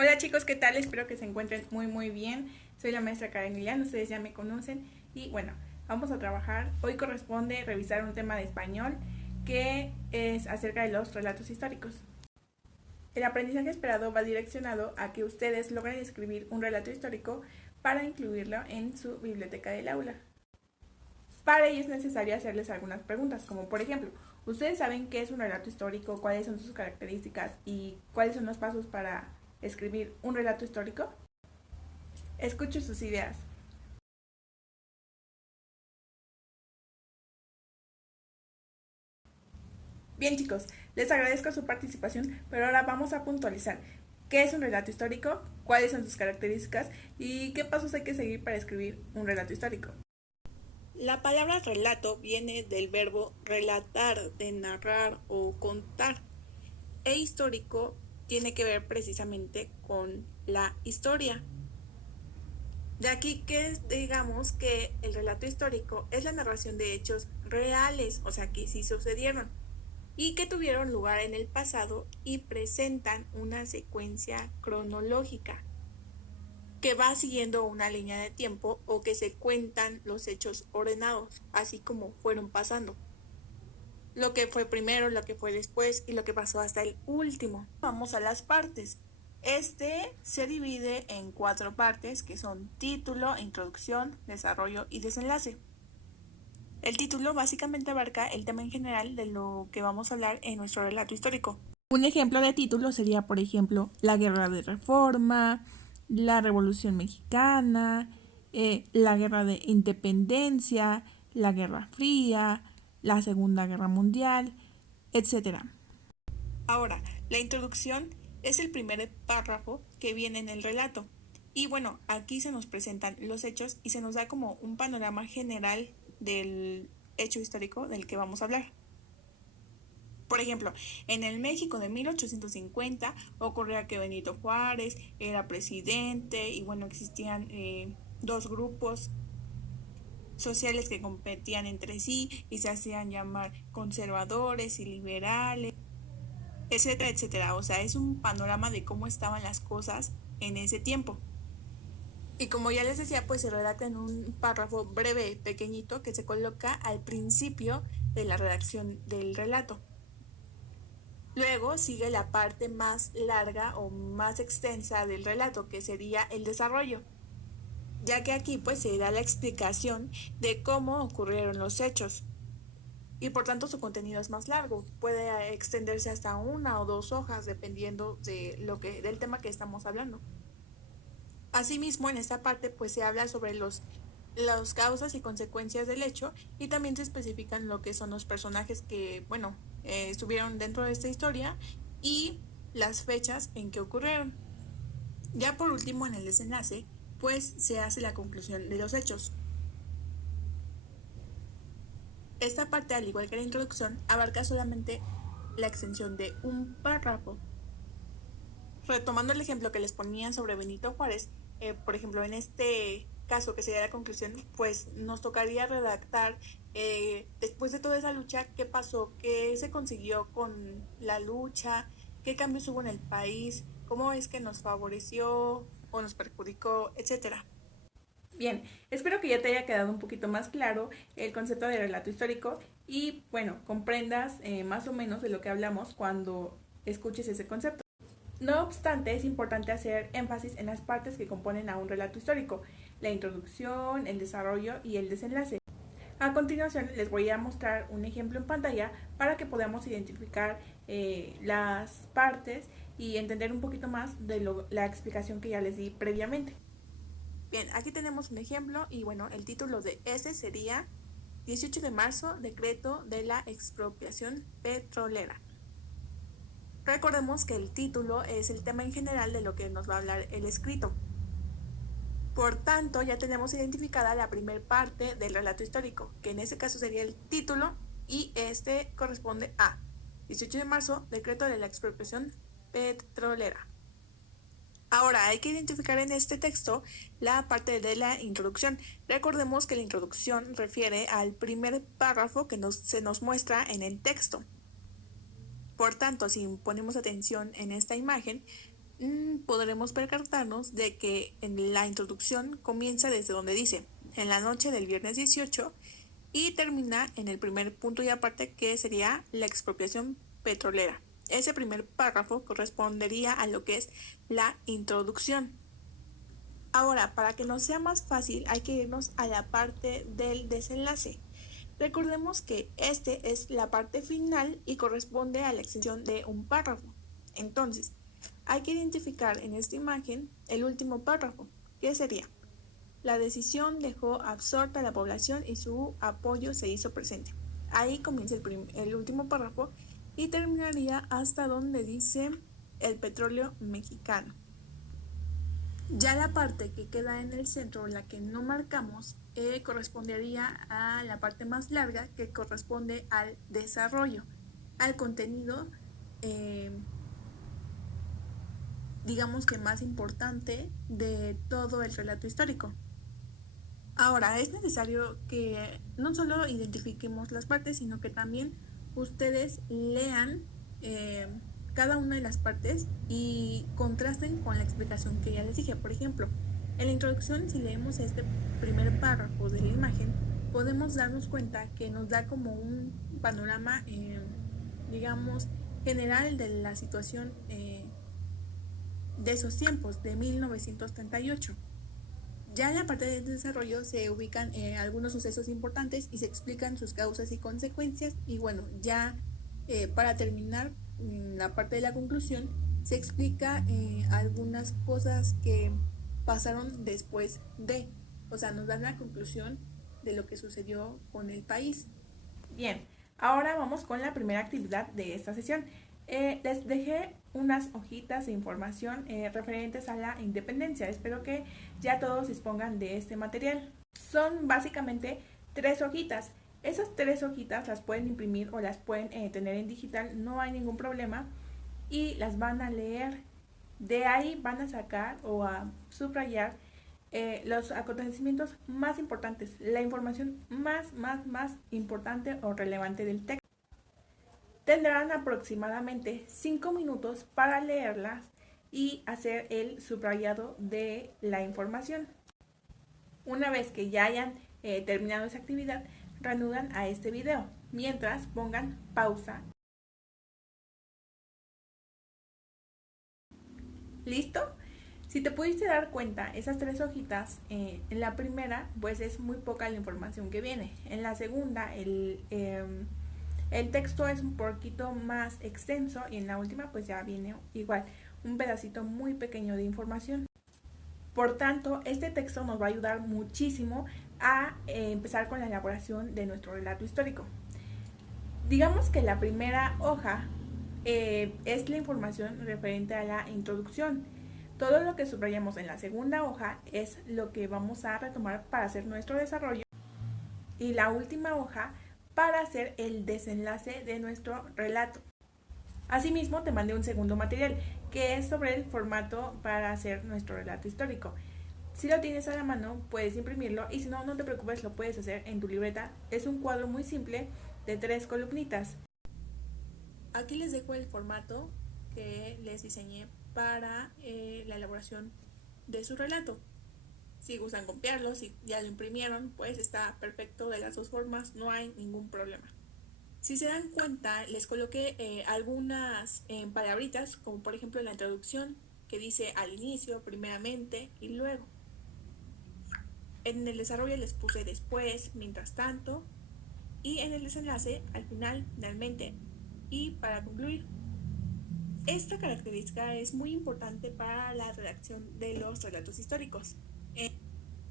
Hola chicos, ¿qué tal? Espero que se encuentren muy bien. Soy la maestra Karen Millán, ustedes ya me conocen y bueno, vamos a trabajar. Hoy corresponde revisar un tema de español que es acerca de los relatos históricos. El aprendizaje esperado va direccionado a que ustedes logren escribir un relato histórico para incluirlo en su biblioteca del aula. Para ello es necesario hacerles algunas preguntas, como por ejemplo, ¿ustedes saben qué es un relato histórico, cuáles son sus características y cuáles son los pasos para escribir un relato histórico? Escucho sus ideas. Bien chicos, les agradezco su participación, pero ahora vamos a puntualizar qué es un relato histórico, cuáles son sus características y qué pasos hay que seguir para escribir un relato histórico. La palabra relato viene del verbo relatar, de narrar o contar, e histórico tiene que ver precisamente con la historia. De aquí que digamos que el relato histórico es la narración de hechos reales, o sea, que sí sucedieron y que tuvieron lugar en el pasado y presentan una secuencia cronológica que va siguiendo una línea de tiempo o que se cuentan los hechos ordenados, así como fueron pasando. Lo que fue primero, lo que fue después y lo que pasó hasta el último. Vamos a las partes. Este se divide en 4 partes que son título, introducción, desarrollo y desenlace. El título básicamente abarca el tema en general de lo que vamos a hablar en nuestro relato histórico. Un ejemplo de título sería, por ejemplo, la Guerra de Reforma, la Revolución Mexicana, la Guerra de Independencia, la Guerra Fría, la Segunda Guerra Mundial, etcétera. Ahora, la introducción es el primer párrafo que viene en el relato. Y bueno, aquí se nos presentan los hechos y se nos da como un panorama general del hecho histórico del que vamos a hablar. Por ejemplo, en el México de 1850 ocurría que Benito Juárez era presidente y bueno, existían dos grupos sociales que competían entre sí y se hacían llamar conservadores y liberales, etcétera, etcétera. O sea, es un panorama de cómo estaban las cosas en ese tiempo. Y como ya les decía, pues se redacta en un párrafo breve, pequeñito, que se coloca al principio de la redacción del relato. Luego sigue la parte más larga o más extensa del relato, que sería el desarrollo, ya que aquí pues se da la explicación de cómo ocurrieron los hechos y por tanto su contenido es más largo, puede extenderse hasta 1 o 2 hojas dependiendo del tema que estamos hablando. Asimismo, en esta parte pues se habla sobre las causas y consecuencias del hecho y también se especifican lo que son los personajes que, bueno, estuvieron dentro de esta historia y las fechas en que ocurrieron. Ya por último, en el desenlace, pues se hace la conclusión de los hechos. Esta parte, al igual que la introducción, abarca solamente la extensión de un párrafo. Retomando el ejemplo que les ponía sobre Benito Juárez, por ejemplo, en este caso que sería la conclusión, pues nos tocaría redactar después de toda esa lucha, qué pasó, qué se consiguió con la lucha, qué cambios hubo en el país, cómo es que nos favoreció o nos perjudicó, etcétera. Bien, espero que ya te haya quedado un poquito más claro el concepto de relato histórico y bueno, comprendas más o menos de lo que hablamos cuando escuches ese concepto. No obstante, es importante hacer énfasis en las partes que componen a un relato histórico, la introducción, el desarrollo y el desenlace. A continuación les voy a mostrar un ejemplo en pantalla para que podamos identificar las partes y entender un poquito más de la explicación que ya les di previamente. Bien, aquí tenemos un ejemplo y bueno, el título de este sería 18 de marzo, decreto de la expropiación petrolera. Recordemos que el título es el tema en general de lo que nos va a hablar el escrito. Por tanto, ya tenemos identificada la primera parte del relato histórico, que en este caso sería el título y este corresponde a 18 de marzo, decreto de la expropiación petrolera. Ahora hay que identificar en este texto la parte de la introducción. Recordemos que la introducción refiere al primer párrafo que se nos muestra en el texto. Por tanto, si ponemos atención en esta imagen, podremos percatarnos de que en la introducción comienza desde donde dice, en la noche del viernes 18, y termina en el primer punto y aparte, que sería la expropiación petrolera. Ese primer párrafo correspondería a lo que es la introducción. Ahora, para que nos sea más fácil, hay que irnos a la parte del desenlace. Recordemos que este es la parte final y corresponde a la extensión de un párrafo. Entonces, hay que identificar en esta imagen el último párrafo, que sería: la decisión dejó absorta a la población y su apoyo se hizo presente. Ahí comienza el último párrafo y terminaría hasta donde dice el petróleo mexicano. Ya la parte que queda en el centro, la que no marcamos, correspondería a la parte más larga, que corresponde al desarrollo, al contenido, digamos que más importante de todo el relato histórico. Ahora, es necesario que no solo identifiquemos las partes, sino que también ustedes lean cada una de las partes y contrasten con la explicación que ya les dije. Por ejemplo, en la introducción, si leemos este primer párrafo de la imagen, podemos darnos cuenta que nos da como un panorama, digamos, general de la situación de esos tiempos, de 1938. Ya en la parte de desarrollo se ubican algunos sucesos importantes y se explican sus causas y consecuencias. Y bueno, ya para terminar, en la parte de la conclusión se explica algunas cosas que pasaron después de, o sea, nos dan la conclusión de lo que sucedió con el país. Bien, ahora vamos con la primera actividad de esta sesión. Les dejé unas hojitas de información referentes a la independencia. Espero que ya todos dispongan de este material. Son básicamente 3 hojitas. Esas 3 hojitas las pueden imprimir o las pueden tener en digital, no hay ningún problema, y las van a leer. De ahí van a sacar o a subrayar los acontecimientos más importantes, la información más importante o relevante del texto. Tendrán aproximadamente 5 minutos para leerlas y hacer el subrayado de la información. Una vez que ya hayan terminado esa actividad, reanudan a este video, mientras pongan pausa. ¿Listo? Si te pudiste dar cuenta, esas 3 hojitas, en la primera pues es muy poca la información que viene. En la segunda el texto es un poquito más extenso, y en la última pues ya viene igual un pedacito muy pequeño de información. Por tanto, este texto nos va a ayudar muchísimo a empezar con la elaboración de nuestro relato histórico. Digamos que la primera hoja es la información referente a la introducción. Todo lo que subrayamos en la segunda hoja es lo que vamos a retomar para hacer nuestro desarrollo, y la última hoja para hacer el desenlace de nuestro relato. Asimismo, te mandé un segundo material, que es sobre el formato para hacer nuestro relato histórico. Si lo tienes a la mano, puedes imprimirlo, y si no, no te preocupes, lo puedes hacer en tu libreta. Es un cuadro muy simple de 3 columnitas. Aquí les dejo el formato que les diseñé para la elaboración de su relato. Si gustan copiarlo, si ya lo imprimieron, pues está perfecto de las dos formas, no hay ningún problema. Si se dan cuenta, les coloqué algunas palabritas, como por ejemplo en la introducción, que dice al inicio, primeramente y luego. En el desarrollo les puse después, mientras tanto, y en el desenlace, al final, finalmente y para concluir. Esta característica es muy importante para la redacción de los relatos históricos.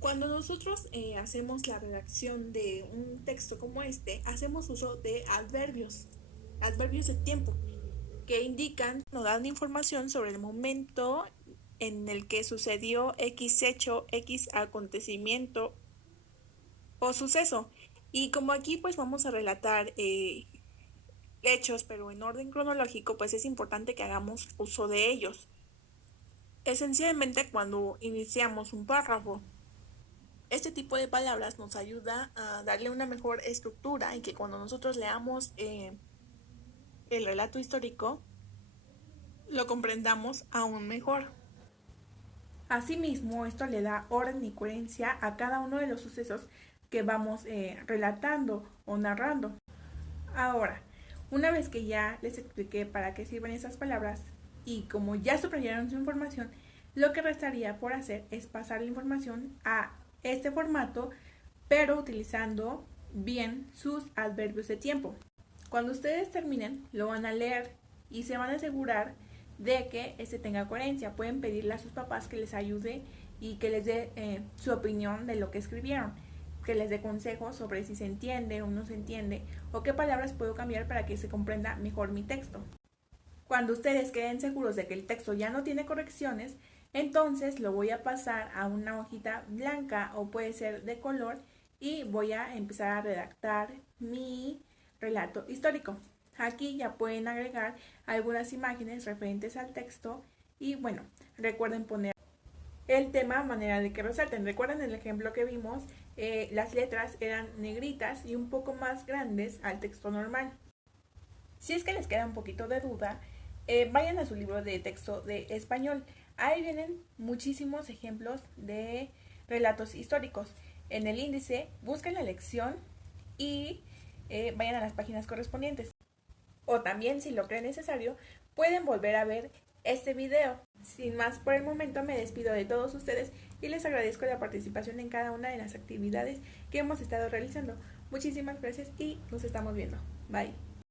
Cuando nosotros hacemos la redacción de un texto como este, hacemos uso de adverbios de tiempo, que indican, nos dan información sobre el momento en el que sucedió X hecho, X acontecimiento o suceso. Y como aquí pues vamos a relatar hechos, pero en orden cronológico, pues es importante que hagamos uso de ellos. Esencialmente, cuando iniciamos un párrafo, este tipo de palabras nos ayuda a darle una mejor estructura, y que cuando nosotros leamos el relato histórico lo comprendamos aún mejor. Asimismo, esto le da orden y coherencia a cada uno de los sucesos que vamos relatando o narrando. Ahora, una vez que ya les expliqué para qué sirven esas palabras y como ya subrayaron su información, lo que restaría por hacer es pasar la información a este formato, pero utilizando bien sus adverbios de tiempo. Cuando ustedes terminen, lo van a leer y se van a asegurar de que este tenga coherencia. Pueden pedirle a sus papás que les ayude y que les dé su opinión de lo que escribieron, que les dé consejos sobre si se entiende o no se entiende, o qué palabras puedo cambiar para que se comprenda mejor mi texto. Cuando ustedes queden seguros de que el texto ya no tiene correcciones, entonces lo voy a pasar a una hojita blanca o puede ser de color y voy a empezar a redactar mi relato histórico. Aquí ya pueden agregar algunas imágenes referentes al texto y bueno, recuerden poner el tema a manera de que resalten. Recuerden el ejemplo que vimos, las letras eran negritas y un poco más grandes al texto normal. Si es que les queda un poquito de duda, vayan a su libro de texto de español. Ahí vienen muchísimos ejemplos de relatos históricos. En el índice busquen la lección y vayan a las páginas correspondientes. O también, si lo creen necesario, pueden volver a ver este video. Sin más por el momento, me despido de todos ustedes y les agradezco la participación en cada una de las actividades que hemos estado realizando. Muchísimas gracias y nos estamos viendo. Bye.